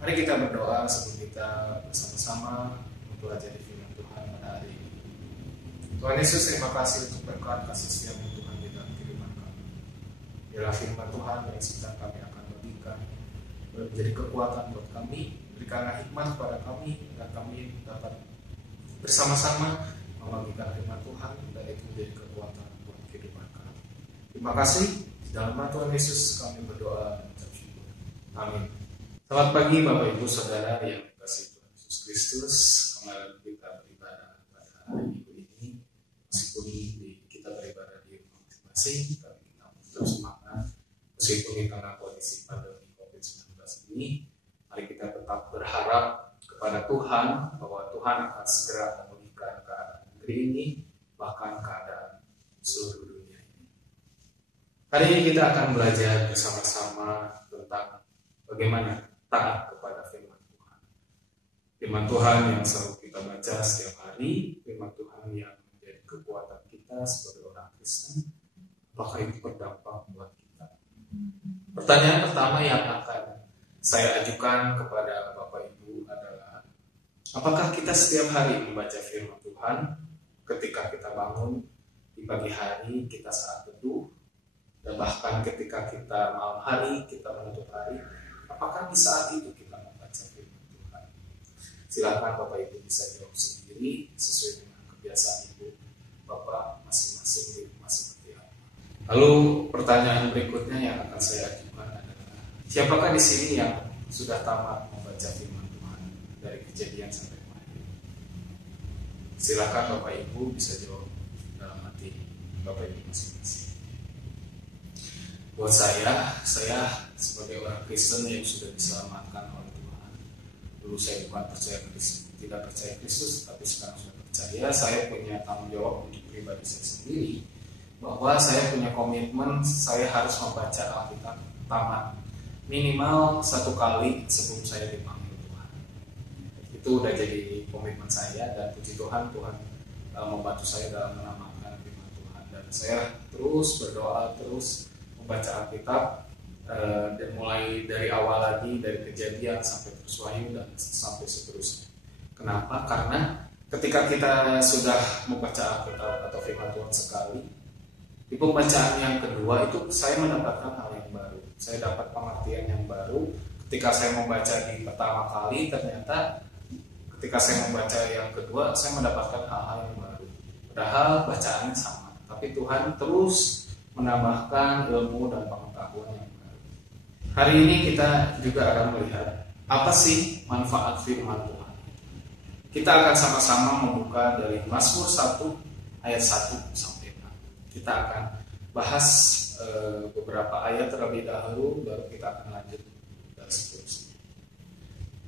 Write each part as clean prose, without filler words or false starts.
Mari kita berdoa sebelum kita bersama-sama mempelajari firman Tuhan pada hari ini. Tuhan Yesus, terima kasih untuk berkat kasih setia-Mu Tuhan di dalam kehidupan kami. Biarlah firman Tuhan yang sedang kami akan bagikan menjadi kekuatan buat kami. Berikanlah hikmat kepada kami agar kami dapat bersama-sama membagikan firman Tuhan dan itu menjadi kekuatan buat kehidupan kami. Terima kasih. Di dalam nama Tuhan Yesus kami berdoa dan mengucap syukur. Amin. Selamat pagi Bapak Ibu Saudara yang dikasihi Tuhan Yesus Kristus. Kembali kita beribadah pada hari Minggu ini. Meskipun kita beribadah di rumah masing-masing, tapi kita tetap semangat. Meskipun di tengah kondisi pandemi COVID-19 ini, mari kita tetap berharap kepada Tuhan bahwa Tuhan akan segera memulihkan keadaan negeri ini, bahkan keadaan seluruh dunia ini. Hari ini kita akan belajar bersama-sama tentang bagaimana taat kepada firman Tuhan. Firman Tuhan yang selalu kita baca setiap hari, firman Tuhan yang menjadi kekuatan kita sebagai orang Kristen, apakah itu berdampak buat kita? Pertanyaan pertama yang akan saya ajukan kepada Bapak Ibu adalah, apakah kita setiap hari membaca firman Tuhan? Ketika kita bangun di pagi hari, kita saat teduh, dan bahkan ketika kita malam hari, kita menutup hari, apakah di saat itu kita membaca firman Tuhan? Silakan Bapak Ibu bisa jawab sendiri sesuai dengan kebiasaan Ibu Bapak masing-masing di rumah seperti apa. Lalu pertanyaan berikutnya yang akan saya ajukan adalah, siapakah di sini yang sudah tamat membaca firman Tuhan dari Kejadian sampai kemarin? Silakan Bapak Ibu bisa jawab dalam hati Bapak Ibu masing-masing. Buat saya sebagai orang Kristen yang sudah diselamatkan oleh Tuhan. Dulu saya bukan tidak percaya Kristus, tapi sekarang sudah percaya. Saya punya tanggung jawab untuk pribadi saya sendiri, bahwa saya punya komitmen saya harus membaca Alkitab tamat minimal 1 kali sebelum saya dipanggil Tuhan. Itu udah jadi komitmen saya, dan puji Tuhan, Tuhan membantu saya dalam mengamalkan firman Tuhan, dan saya terus berdoa, terus membaca Alkitab, dan mulai dari awal lagi, dari Kejadian sampai terus Wahyu dan sampai seterusnya. Kenapa? Karena ketika kita sudah membaca Alkitab atau firman Tuhan sekali, di pembacaan yang kedua itu saya mendapatkan hal yang baru. Saya dapat pengertian yang baru. Ketika saya membaca di pertama kali, ternyata ketika saya membaca yang kedua, saya mendapatkan hal-hal yang baru. Padahal bacaannya sama, tapi Tuhan terus menambahkan ilmu dan pengetahuan yang baru. Hari ini kita juga akan melihat apa sih manfaat firman Tuhan. Kita akan sama-sama membuka dari Mazmur 1 ayat 1 sampai 6. Kita akan bahas beberapa ayat terlebih dahulu, baru kita akan lanjut dan seterusnya.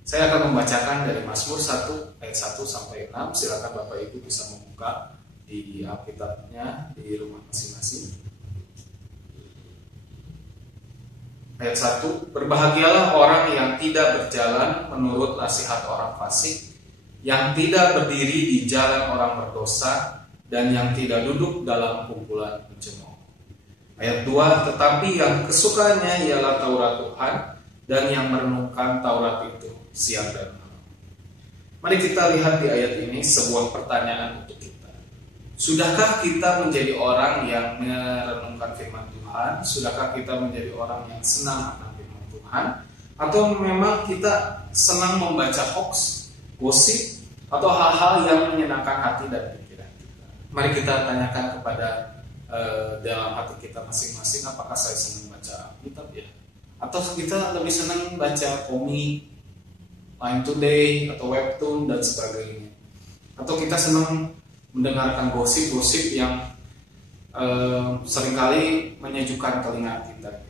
Saya akan membacakan dari Mazmur 1 ayat 1 sampai 6. Silakan Bapak Ibu bisa membuka di Alkitabnya di rumah masing-masing. Ayat 1, berbahagialah orang yang tidak berjalan menurut nasihat orang fasik, yang tidak berdiri di jalan orang berdosa, dan yang tidak duduk dalam kumpulan pencemooh. Ayat 2, tetapi yang kesukaannya ialah Taurat Tuhan, dan yang merenungkan Taurat itu siang dan malam. Mari kita lihat di ayat ini sebuah pertanyaan untuk kita. Sudahkah kita menjadi orang yang merenungkan firman Tuhan? Sudahkah kita menjadi orang yang senang akan firman Tuhan? Atau memang kita senang membaca hoax, gosip, atau hal-hal yang menyenangkan hati dan pikiran kita? Mari kita tanyakan kepada dalam hati kita masing-masing, apakah saya senang baca Alkitab ya? Atau kita lebih senang baca komik, Line Today, atau webtoon dan sebagainya? Atau kita senang mendengarkan gosip-gosip yang seringkali menyejukkan telinga kita?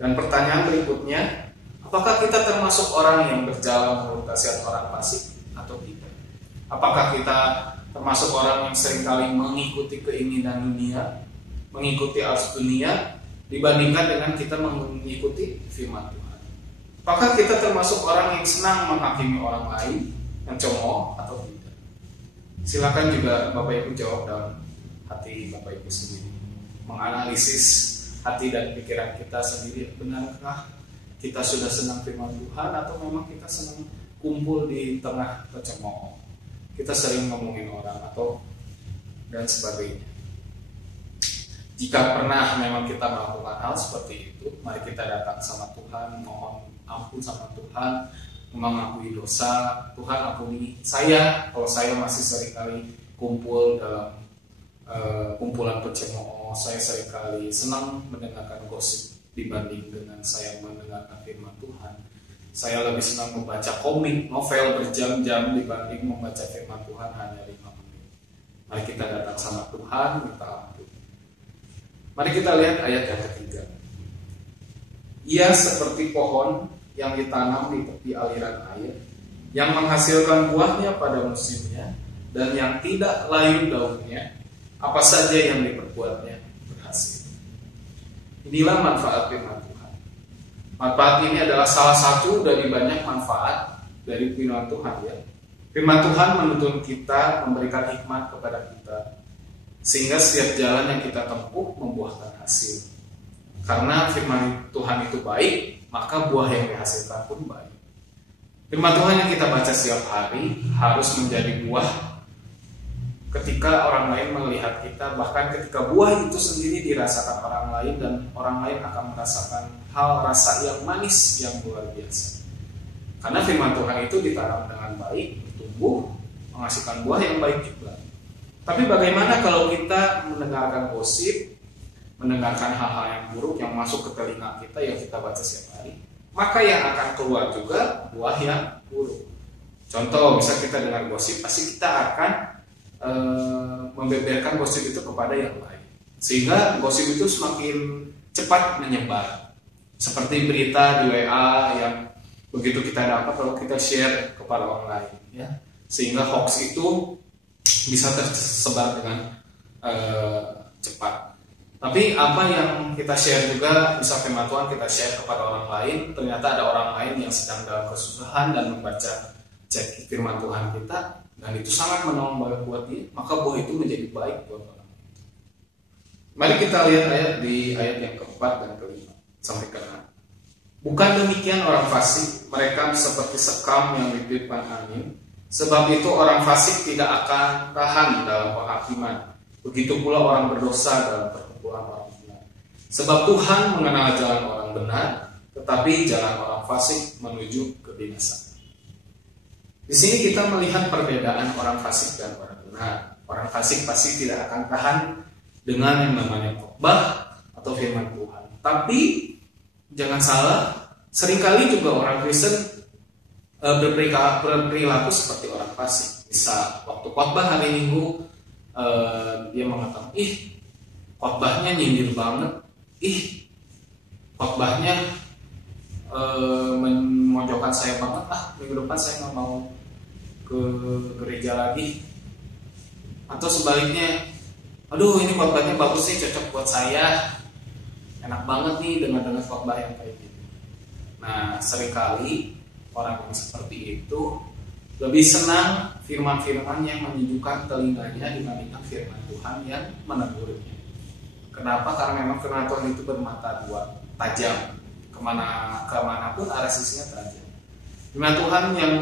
Dan pertanyaan berikutnya, apakah kita termasuk orang yang berjalan menurut nasihat orang fasik atau tidak? Apakah kita termasuk orang yang seringkali mengikuti keinginan dunia, mengikuti arus dunia, dibandingkan dengan kita mengikuti firman Tuhan? Apakah kita termasuk orang yang senang menghakimi orang lain, mencemooh atau tidak? Silakan juga Bapak Ibu jawab dalam hati Bapak Ibu sendiri, menganalisis hati dan pikiran kita sendiri. Benarkah kita sudah senang firman Tuhan atau memang kita senang kumpul di tengah kecemooh. Kita sering ngomongin orang atau dan sebagainya. Jika pernah memang kita melakukan hal seperti itu, mari kita datang sama Tuhan, mohon ampun sama Tuhan, mengakui dosa. Tuhan ampuni saya kalau saya masih seringkali kumpul dalam kumpulan pencemooh. Saya seringkali senang mendengarkan gosip dibanding dengan saya mendengarkan firman Tuhan. Saya lebih senang membaca komik, novel berjam-jam dibanding membaca firman Tuhan hanya 5 menit. Mari kita datang sama Tuhan, minta ampun. Mari kita lihat ayat yang ketiga. Ia seperti pohon yang ditanam di tepi aliran air, yang menghasilkan buahnya pada musimnya, dan yang tidak layu daunnya, apa saja yang diperbuatnya berhasil. Inilah manfaat firman Tuhan. Manfaat ini adalah salah satu dari banyak manfaat dari firman Tuhan, ya. Firman Tuhan menuntun kita, memberikan hikmat kepada kita, sehingga setiap jalan yang kita tempuh membuahkan hasil. Karena firman Tuhan itu baik, maka buah yang dihasilkan pun baik. Firman Tuhan yang kita baca setiap hari harus menjadi buah ketika orang lain melihat kita, bahkan ketika buah itu sendiri dirasakan orang lain, dan orang lain akan merasakan hal rasa yang manis yang luar biasa. Karena firman Tuhan itu ditanam dengan baik, bertumbuh, menghasilkan buah yang baik juga. Tapi bagaimana kalau kita mendengarkan gosip, mendengarkan hal-hal yang buruk yang masuk ke telinga kita yang kita baca setiap hari? Maka yang akan keluar juga buah yang buruk. Contoh, misal kita dengar gosip, pasti kita akan membeberkan gosip itu kepada yang lain, sehingga gosip itu semakin cepat menyebar. Seperti berita di WA yang begitu kita dapat kalau kita share kepada orang lain, ya, sehingga hoax itu bisa tersebar dengan cepat. Tapi apa yang kita share juga, bisa firman Tuhan kita share kepada orang lain, ternyata ada orang lain yang sedang dalam kesusahan dan membaca cek firman Tuhan kita, dan itu sangat menolong buat dia, maka buah itu menjadi baik buat orang. Mari kita lihat ayat yang keempat dan kelima sampai ke-6. Bukan demikian orang fasik, mereka seperti sekam yang ditiupkan angin. Sebab itu orang fasik tidak akan tahan dalam penghakiman. Begitu pula orang berdosa dalam perkumpulan orang benar. Sebab Tuhan mengenal jalan orang benar, tetapi jalan orang fasik menuju kebinasaan. Di sini kita melihat perbedaan orang fasik dan orang benar. Orang fasik pasti tidak akan tahan dengan yang namanya khotbah atau firman Tuhan. Tapi jangan salah, seringkali juga orang Kristen berperilaku seperti orang fasik. Bisa waktu khotbah hari Minggu, dia mengatakan, khotbahnya nyindir banget, khotbahnya memojokkan saya banget, minggu depan saya nggak mau ke gereja lagi. Atau sebaliknya, aduh ini khotbahnya bagus sih, cocok buat saya, enak banget nih dengan khotbah yang kayak gitu. Nah, seringkali orang yang seperti itu lebih senang firman-firman yang menyejukkan telinganya dibandingkan firman Tuhan yang menegurnya. Kenapa? Karena memang firman Tuhan itu bermata dua, tajam, kemanapun arah sisinya tajam. Firman Tuhan yang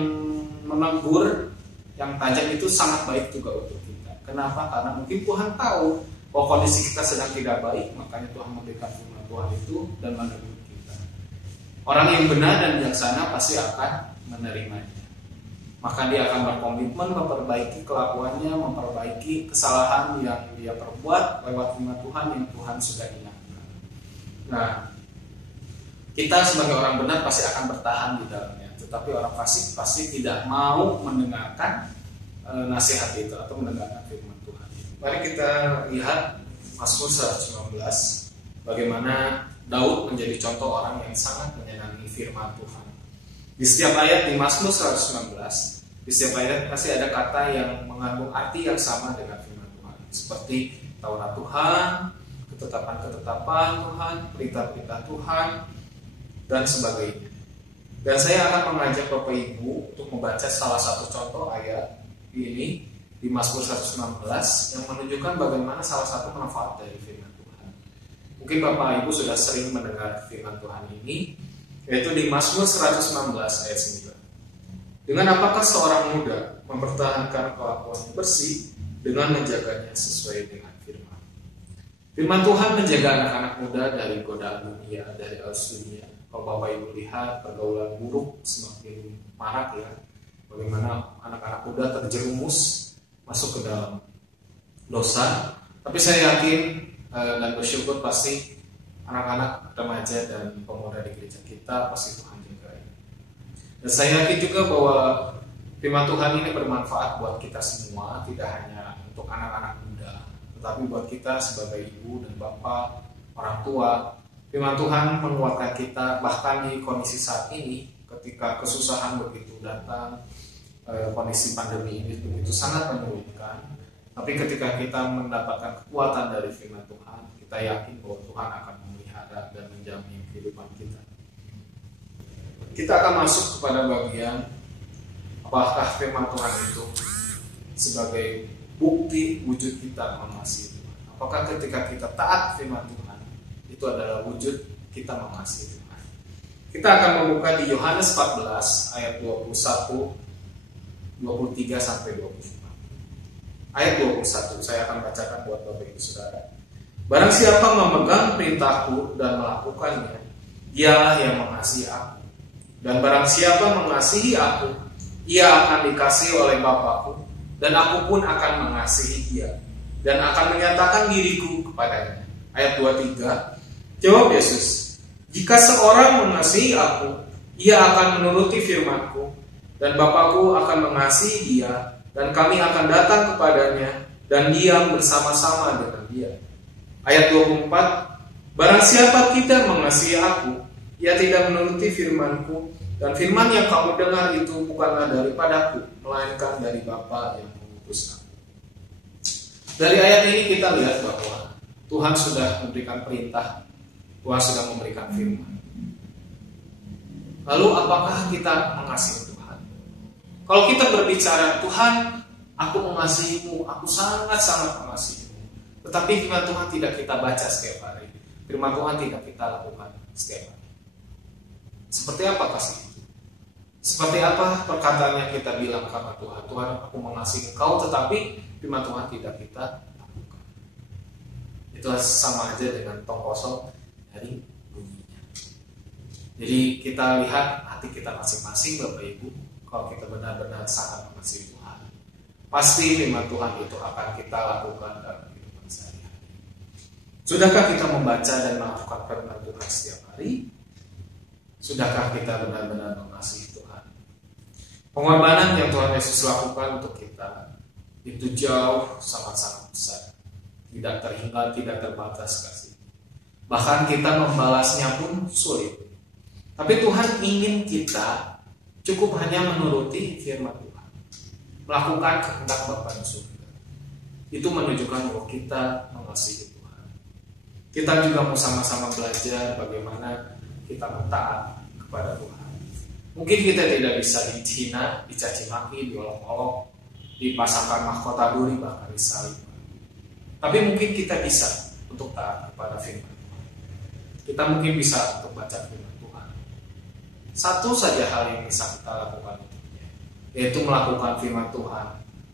menegur, yang tajam itu sangat baik juga untuk kita. Kenapa? Karena mungkin Tuhan tahu bahwa kondisi kita sedang tidak baik, makanya Tuhan memberikan firman Tuhan itu dan menegur kita. Orang yang benar dan bijaksana pasti akan menerimanya. Maka dia akan berkomitmen memperbaiki kelakuannya, memperbaiki kesalahan yang dia perbuat lewat firman Tuhan yang Tuhan sudah ingatkan. Nah, kita sebagai orang benar pasti akan bertahan di dalamnya. Tetapi orang fasik pasti tidak mau mendengarkan nasihat itu atau mendengarkan firman Tuhan. Mari kita lihat Mazmur 119, bagaimana Daud menjadi contoh orang yang sangat menyenangi firman Tuhan. Di setiap ayat di Mazmur 119, di setiap ayat pasti ada kata yang mengandung arti yang sama dengan firman Tuhan, seperti Taurat Tuhan, ketetapan-ketetapan Tuhan, perintah-perintah Tuhan, dan sebagainya. Dan saya akan mengajak Bapak Ibu untuk membaca salah satu contoh ayat ini di Mazmur 119 yang menunjukkan bagaimana salah satu manfaat dari firman Tuhan. Mungkin Bapak Ibu sudah sering mendengar firman Tuhan ini, yaitu di Mazmur 116 ayat 9. Dengan apakah seorang muda mempertahankan kelakuan bersih dengan menjaganya sesuai dengan firman. Firman Tuhan menjaga anak-anak muda dari godaan dunia, dari arus dunia. Kalau Bapak Ibu lihat pergaulan buruk semakin marak ya, bagaimana anak-anak muda terjerumus masuk ke dalam dosa. Tapi saya yakin dan bersyukur pasti anak-anak remaja dan pemuda di gereja kita pasti Tuhan jaga. Dan saya yakin juga bahwa firman Tuhan ini bermanfaat buat kita semua, tidak hanya untuk anak-anak muda, tetapi buat kita sebagai ibu dan bapak, orang tua. Firman Tuhan menguatkan kita bahkan di kondisi saat ini, ketika kesusahan begitu datang, kondisi pandemi ini begitu sangat menyulitkan. Tapi ketika kita mendapatkan kekuatan dari firman Tuhan, kita yakin bahwa Tuhan akan memelihara dan menjamin kehidupan kita. Kita akan masuk kepada bagian apakah firman Tuhan itu sebagai bukti wujud kita mengasihi Tuhan. Apakah ketika kita taat firman Tuhan itu adalah wujud kita mengasihi Tuhan. Kita akan membuka di Yohanes 14 ayat 21, 23 sampai 24. Ayat 21 saya akan bacakan buat Bapak Ibu Saudara. Barang siapa memegang perintahku dan melakukannya, dialah yang mengasihi aku. Dan barang siapa mengasihi aku, ia akan dikasihi oleh Bapakku, dan aku pun akan mengasihi dia, dan akan menyatakan diriku kepadanya. Ayat 23, jawab Yesus, jika seorang mengasihi aku, ia akan menuruti firman-Ku, dan Bapakku akan mengasihi dia, dan kami akan datang kepadanya dan diam bersama-sama dengan dia. Ayat 24, barang siapa tidak mengasihi aku, ia tidak menuruti firman-Ku, dan firman yang kamu dengar itu bukanlah daripadaku, melainkan dari Bapa yang mengutus aku. Dari ayat ini kita lihat bahwa Tuhan sudah memberikan perintah, Tuhan sudah memberikan firman. Lalu apakah kita mengasihi Tuhan? Kalau kita berbicara, Tuhan, aku mengasihimu, aku sangat-sangat mengasihimu. Tetapi firman Tuhan tidak kita baca setiap hari. Firman Tuhan tidak kita lakukan setiap hari. Seperti apa kasih itu? Seperti apa perkataan yang kita bilang kepada Tuhan? Tuhan, aku mengasihi Engkau, tetapi firman Tuhan tidak kita lakukan. Itu sama aja dengan tong kosong dari bunyinya. Jadi kita lihat hati kita masing-masing, Bapak Ibu. Kalau kita benar-benar sangat mengasihi Tuhan, pasti firman Tuhan itu akan kita lakukan dalam kehidupan sehari-hari. Sudahkah kita membaca dan melakukan firman Tuhan setiap hari? Sudahkah kita benar-benar mengasihi Tuhan? Pengorbanan yang Tuhan Yesus lakukan untuk kita itu jauh sangat-sangat besar, tidak terhingga, tidak terbatas kasih. Bahkan kita membalasnya pun sulit. Tapi Tuhan ingin kita cukup hanya menuruti firman Tuhan, melakukan kehendak Bapa di surga. Itu menunjukkan bahwa kita mengasihi Tuhan. Kita juga mau sama-sama belajar bagaimana kita taat kepada Tuhan. Mungkin kita tidak bisa dihina, dicaci maki, diolok-olok, dipasangkan mahkota duri, bahkan disalib. Tapi mungkin kita bisa untuk taat kepada firman Tuhan. Kita mungkin bisa untuk baca firman Tuhan. Satu saja hal yang bisa kita lakukan untuknya, yaitu melakukan firman Tuhan.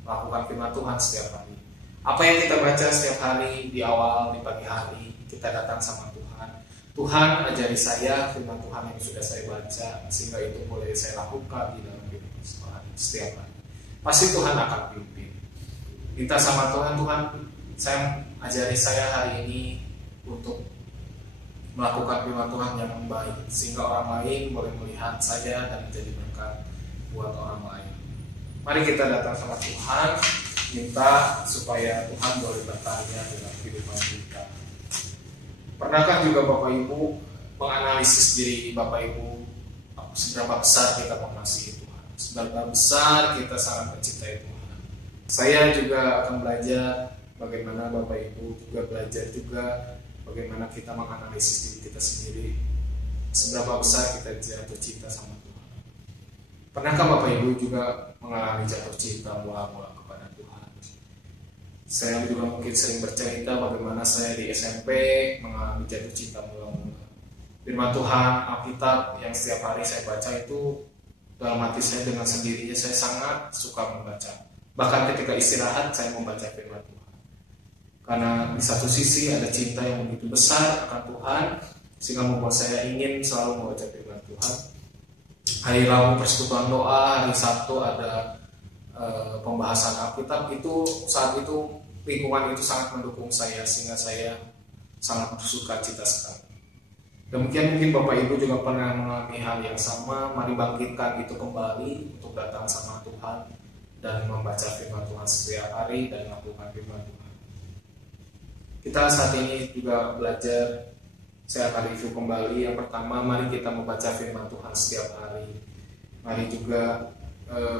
Melakukan firman Tuhan setiap hari. Apa yang kita baca setiap hari, di awal, di pagi hari, kita datang sama Tuhan. Tuhan, ajari saya firman Tuhan yang sudah saya baca, sehingga itu boleh saya lakukan di dalam kehidupan setiap hari. Pasti Tuhan akan pimpin. Minta sama Tuhan, Tuhan, saya ajari saya hari ini untuk melakukan firman Tuhan yang baik, sehingga orang lain boleh melihat saya dan menjadi berkat buat orang lain. Mari kita datang sama Tuhan, minta supaya Tuhan boleh berkarya dalam kehidupan kita. Pernahkah juga Bapak Ibu menganalisis diri Bapak Ibu, seberapa besar kita mengasihi Tuhan, seberapa besar kita sangat mencintai Tuhan. Saya juga akan belajar bagaimana Bapak Ibu juga belajar juga bagaimana kita menganalisis diri kita sendiri, seberapa besar kita jatuh cinta sama Tuhan. Pernahkah Bapak Ibu juga mengalami jatuh cinta mula-mula kepada Tuhan? Saya juga mungkin sering bercerita bagaimana saya di SMP mengalami jatuh cinta mula-mula. Firman Tuhan, Alkitab yang setiap hari saya baca itu dalam hati saya dengan sendirinya saya sangat suka membaca. Bahkan ketika istirahat saya membaca firman Tuhan. Karena di satu sisi ada cinta yang begitu besar akan Tuhan sehingga membuat saya ingin selalu membaca firman Tuhan. Hari Rabu persekutuan doa, hari Sabtu ada pembahasan Alkitab, itu saat itu lingkungan itu sangat mendukung saya sehingga saya sangat bersuka cita sekali. Demikian mungkin Bapak Ibu juga pernah mengalami hal yang sama. Mari bangkitkan itu kembali untuk datang sama Tuhan dan membaca firman Tuhan setiap hari dan melakukan firman Tuhan. Kita saat ini juga belajar, saya akan review kembali. Yang pertama, mari kita membaca firman Tuhan setiap hari. Mari juga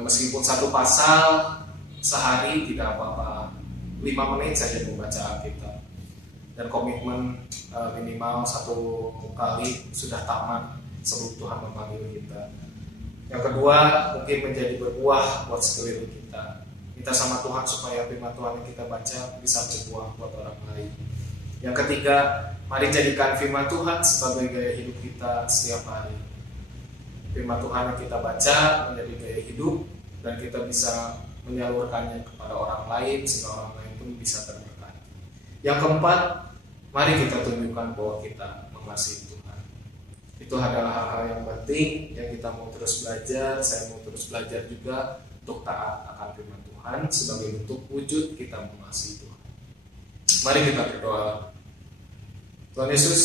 meskipun satu pasal sehari tidak apa-apa, 5 menit saja membaca Alkitab. Dan komitmen minimal 1 kali sudah tamat sebelum Tuhan memanggil kita. Yang kedua, mungkin menjadi berbuah buat sekeliling kita. Minta sama Tuhan supaya firman Tuhan yang kita baca bisa berbuah buat orang lain. Yang ketiga, mari jadikan firman Tuhan sebagai gaya hidup kita setiap hari. Firman Tuhan yang kita baca menjadi gaya hidup dan kita bisa menyalurkannya kepada orang lain sehingga orang lain pun bisa terberkati. Yang keempat, mari kita tunjukkan bahwa kita mengasihi Tuhan. Itu adalah hal-hal yang penting yang kita mau terus belajar. Saya mau terus belajar juga untuk taat akan firman Tuhan sebagai bentuk wujud kita mengasihi Tuhan. Mari kita berdoa. Tuhan Yesus,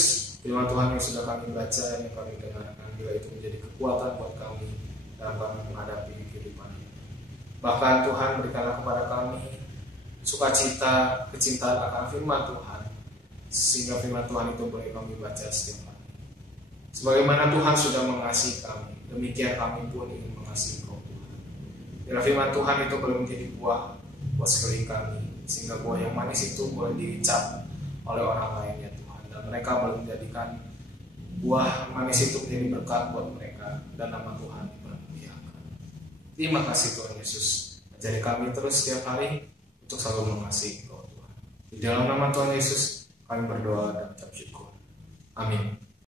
firman Tuhan yang sudah kami baca, yang kami dengarkan, bila itu menjadi kekuatan buat kami dalam kami menghadapi kehidupan ini. Bahkan Tuhan berikanlah kepada kami sukacita, kecintaan akan firman Tuhan, sehingga firman Tuhan itu boleh kami baca setiap hari. Sebagaimana Tuhan sudah mengasihi kami, demikian kami pun ingin mengasihi Kau Tuhan. Bila firman Tuhan itu boleh menjadi buah buat sekeliling kami, sehingga buah yang manis itu boleh dicap oleh orang lainnya Tuhan, dan mereka boleh menjadikan buah manis itu menjadi berkat buat mereka, dan nama Tuhan dipermuliakan. Terima kasih Tuhan Yesus, ajari kami terus setiap hari untuk selalu mengasihi Kau Tuhan. Di dalam nama Tuhan Yesus kami berdoa dan ucap syukur. Amin.